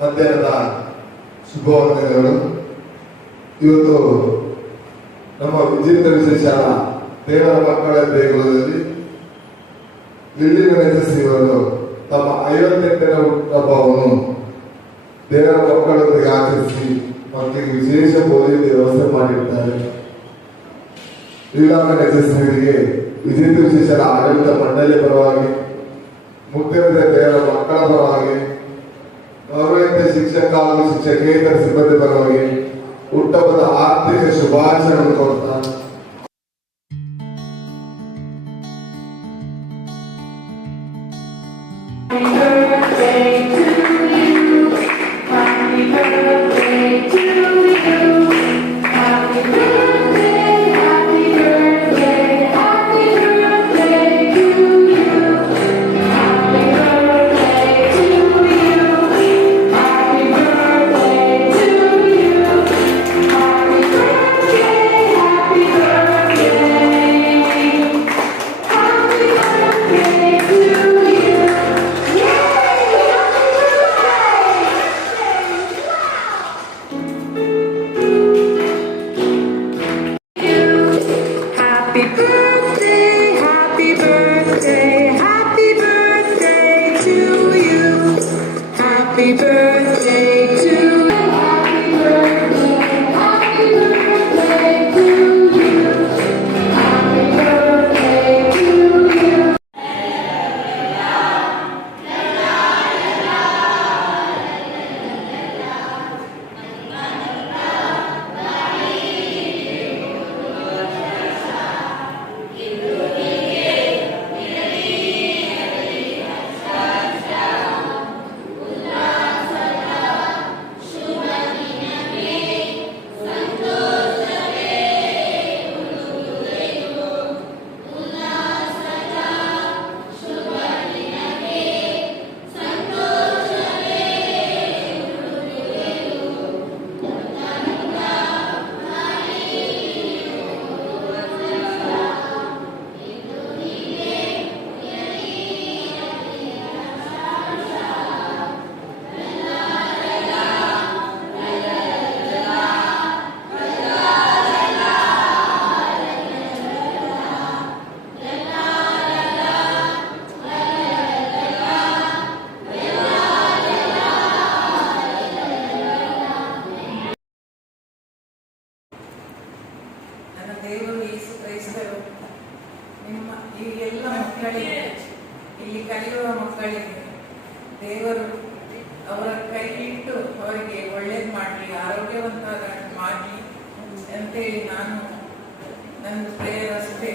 ಮಧ್ಯಾಹ್ನದ ಶುಭವಂದನೆಗಳು. ಇವತ್ತು ನಮ್ಮ ವಿಜೇತ ವಿಶೇಷ ದೇವರ ಮಕ್ಕಳ ದೇಗುಲದಲ್ಲಿ ಲಿಲ್ಲಿ ಗಣೇಶಿಯವರು ತಮ್ಮ 58ನೇ ಹುಟ್ಟುಹಬ್ಬವನ್ನು ದೇವರ ಮಕ್ಕಳೊಂದಿಗೆ ಆಚರಿಸಿ ಮಕ್ಕಳಿಗೆ ವಿಶೇಷ ಭೋಜನದ ವ್ಯವಸ್ಥೆ ಮಾಡಿರ್ತಾರೆ. ಲೀಲಾ ಗಣೇಶರಿಗೆ ವಿಜೇತ ವಿಶೇಷ ಆಡಳಿತ ಮಂಡಳಿ ಪರವಾಗಿ, ಮುಖ್ಯಮಂತ್ರಿ ದೇವರ ಮಕ್ಕಳ ಪರವಾಗಿ, ಗೌರವಿತ ಶಿಕ್ಷಕ ಹಾಗೂ ಶಿಕ್ಷಕೇತರ ಸಿಬ್ಬಂದಿ ಪರವಾಗಿ ಹುಟ್ಟುಹಬ್ಬದ ಆರ್ಥಿಕ ಶುಭಾಶಯಗಳನ್ನು ಕೊಡ್ತಾರೆ. Happy birthday to you. Happy birthday to you. Happy birthday to you. ದೇವರು ಯೇಸು ಕ್ರೈಸ್ತರು ನಿಮ್ಮ ಈ ಎಲ್ಲ ಮಕ್ಕಳಿಗೆ, ಇಲ್ಲಿ ಕಲಿಯುವ ಮಕ್ಕಳಿಗೆ ದೇವರು ಅವರ ಕೈ ಇಟ್ಟು ಅವರಿಗೆ ಒಳ್ಳೇದು ಮಾಡಲಿ, ಆರೋಗ್ಯವಂತ ಮಾಡಲಿ ಅಂತೇಳಿ ನಾನು ನನ್ನ ಪ್ರೇಯರ್ ಅಷ್ಟೇ.